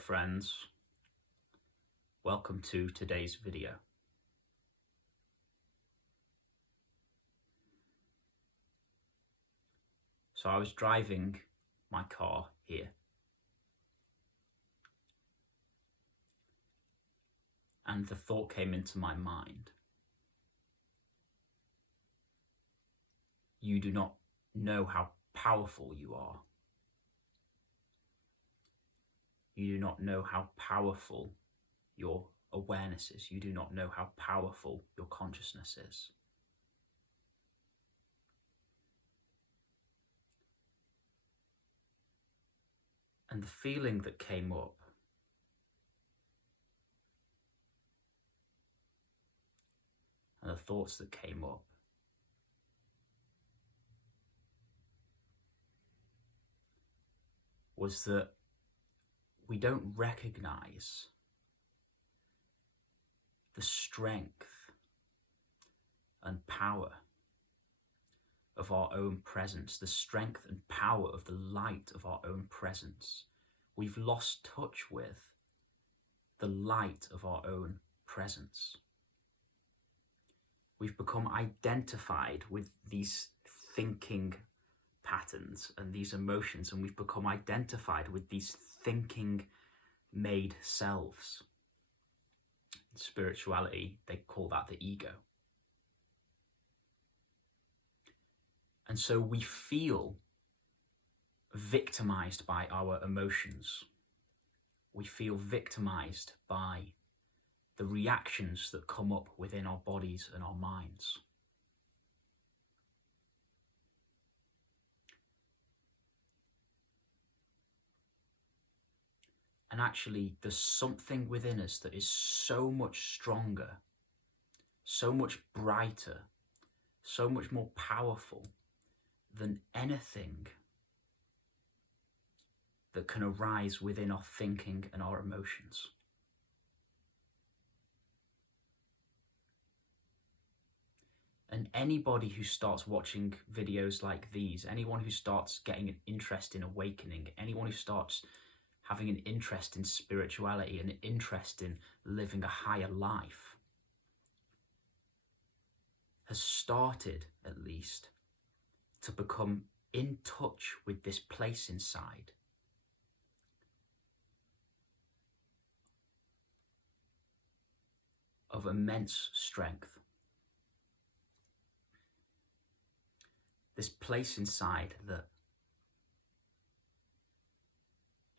friends, welcome to today's video. So I was driving my car here and the thought came into my mind. You do not know how powerful you are. You do not know how powerful your awareness is. You do not know how powerful your consciousness is. And the feeling that came up and the thoughts that came up was that we don't recognize the strength and power of our own presence, the strength and power of the light of our own presence. We've lost touch with the light of our own presence. We've become identified with these thinking patterns and these emotions, and we've become identified with these thinking made selves. In spirituality, they call that the ego. And so we feel victimized by our emotions. We feel victimized by the reactions that come up within our bodies and our minds. And actually, there's something within us that is so much stronger, so much brighter, so much more powerful than anything that can arise within our thinking and our emotions. And anybody who starts watching videos like these, anyone who starts getting an interest in awakening, anyone who starts having an interest in spirituality, an interest in living a higher life, has started, at least, to become in touch with this place inside of immense strength. This place inside that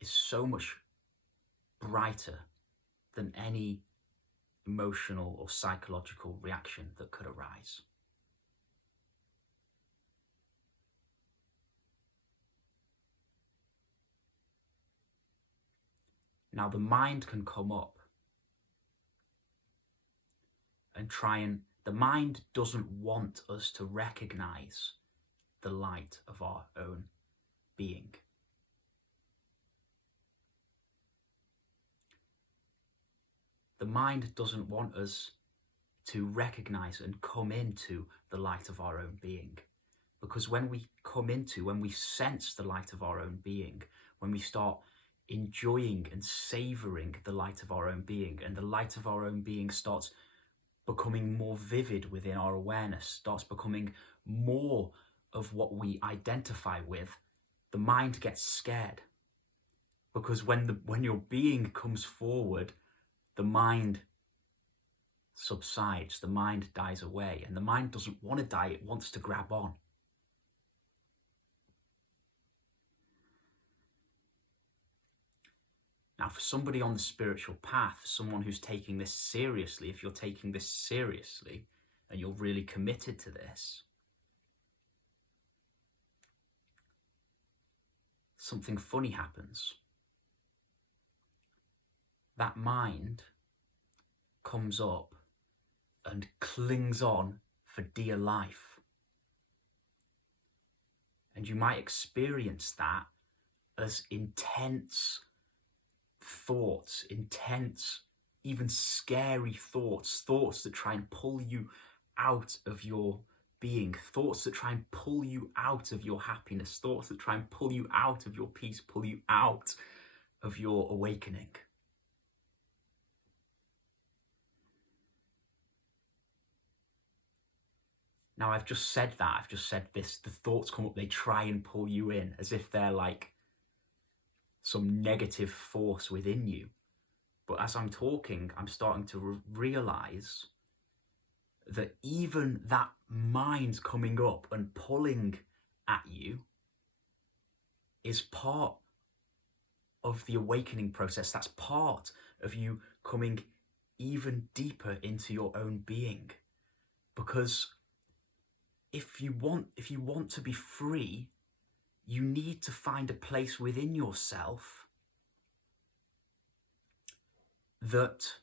is so much brighter than any emotional or psychological reaction that could arise. Now the mind can come up and the mind doesn't want us to recognize the light of our own being. The mind doesn't want us to recognize and come into the light of our own being. Because when we sense the light of our own being, when we start enjoying and savoring the light of our own being, and the light of our own being starts becoming more vivid within our awareness, starts becoming more of what we identify with, the mind gets scared. Because when your being comes forward, the mind subsides, the mind dies away, and the mind doesn't want to die, it wants to grab on. Now, for somebody on the spiritual path, someone who's taking this seriously, if you're taking this seriously and you're really committed to this, something funny happens. That mind comes up and clings on for dear life. And you might experience that as intense thoughts, intense, even scary thoughts that try and pull you out of your being, thoughts that try and pull you out of your happiness, thoughts that try and pull you out of your peace, pull you out of your awakening. Now, I've just said this, the thoughts come up, they try and pull you in as if they're like some negative force within you. But as I'm talking, I'm starting to realize that even that mind coming up and pulling at you is part of the awakening process. That's part of you coming even deeper into your own being. Because if you want to be free, you need to find a place within yourself that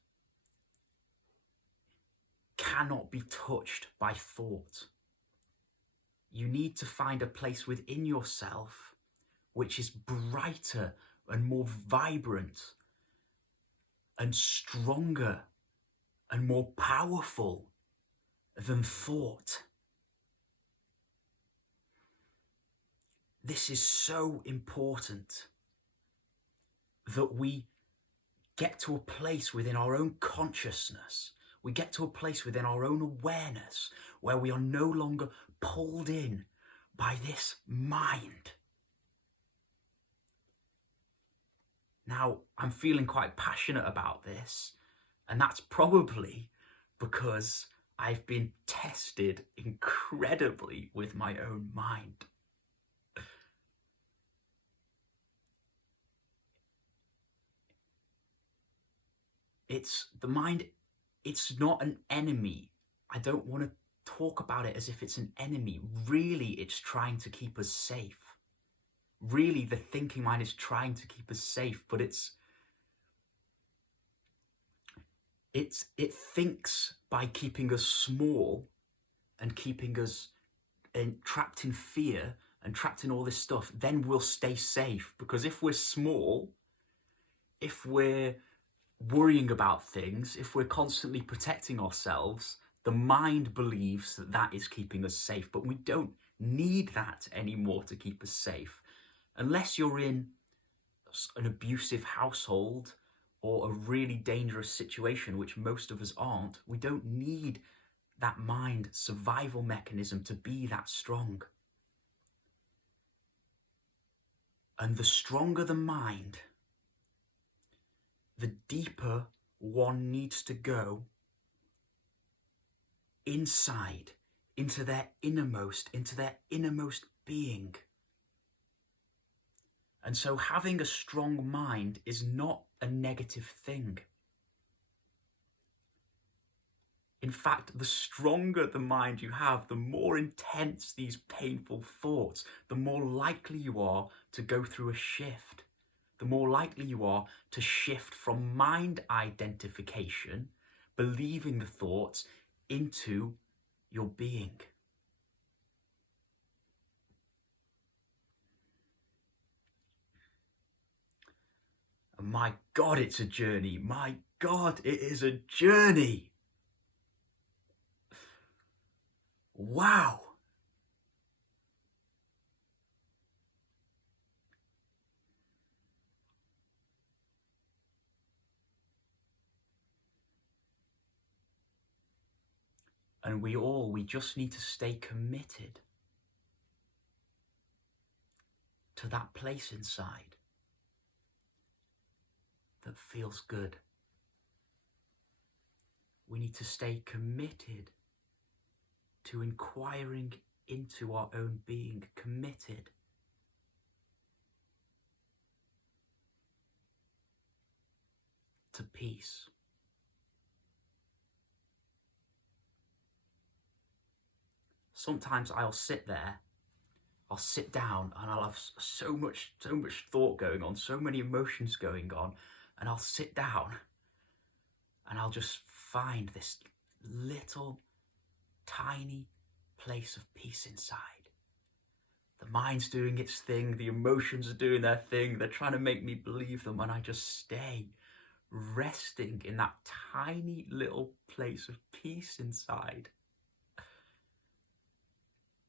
cannot be touched by thought. You need to find a place within yourself which is brighter and more vibrant and stronger and more powerful than thought. This is so important that we get to a place within our own consciousness, we get to a place within our own awareness where we are no longer pulled in by this mind. Now, I'm feeling quite passionate about this, and that's probably because I've been tested incredibly with my own mind. The mind, it's not an enemy. I don't want to talk about it as if it's an enemy. Really, it's trying to keep us safe. Really, the thinking mind is trying to keep us safe, but it thinks by keeping us small and keeping us trapped in fear and trapped in all this stuff, then we'll stay safe. Because if we're small, if we're worrying about things, if we're constantly protecting ourselves, the mind believes that that is keeping us safe. But we don't need that anymore to keep us safe. Unless you're in an abusive household or a really dangerous situation, which most of us aren't, we don't need that mind survival mechanism to be that strong. And the stronger the mind, the deeper one needs to go inside, into their innermost being. And so having a strong mind is not a negative thing. In fact, the stronger the mind you have, the more intense these painful thoughts, the more likely you are to go through a shift. The more likely you are to shift from mind identification, believing the thoughts, into your being. And my God, it's a journey. My God, it is a journey. Wow. And we just need to stay committed to that place inside that feels good. We need to stay committed to inquiring into our own being, committed to peace. Sometimes I'll sit down and I'll have so much thought going on, so many emotions going on, and I'll sit down and I'll just find this little tiny place of peace inside. The mind's doing its thing, the emotions are doing their thing, they're trying to make me believe them, and I just stay resting in that tiny little place of peace inside.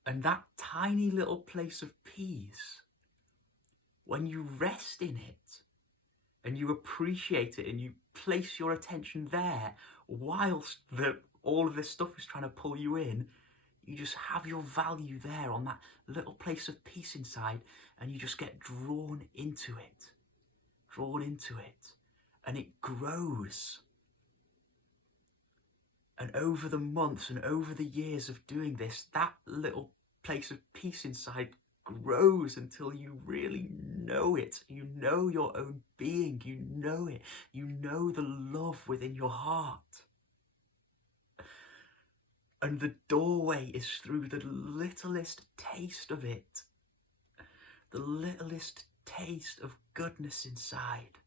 And that tiny little place of peace, when you rest in it, and you appreciate it and you place your attention there whilst all of this stuff is trying to pull you in, you just have your value there on that little place of peace inside, and you just get drawn into it, and it grows. And over the months and over the years of doing this, that little place of peace inside grows until you really know it. You know your own being, you know it. You know the love within your heart. And the doorway is through the littlest taste of it. The littlest taste of goodness inside.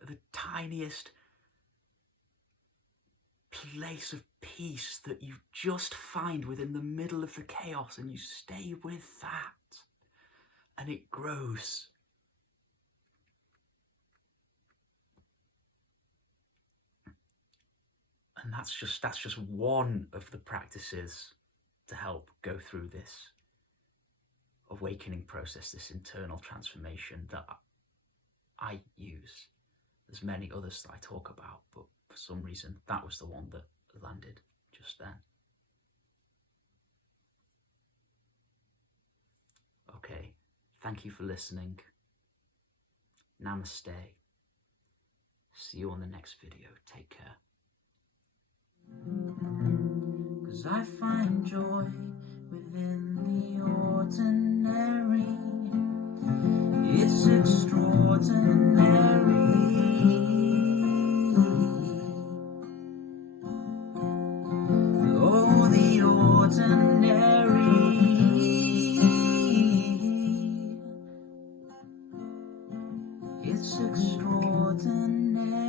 The tiniest place of peace that you just find within the middle of the chaos, and you stay with that, and it grows. And that's just one of the practices to help go through this awakening process, this internal transformation that I use. There's many others that I talk about, but for some reason that was the one that landed just then. Okay, thank you for listening. Namaste. See you on the next video. Take care. 'Cause I find joy within the ordinary. It's extraordinary. Oh, the ordinary. It's extraordinary.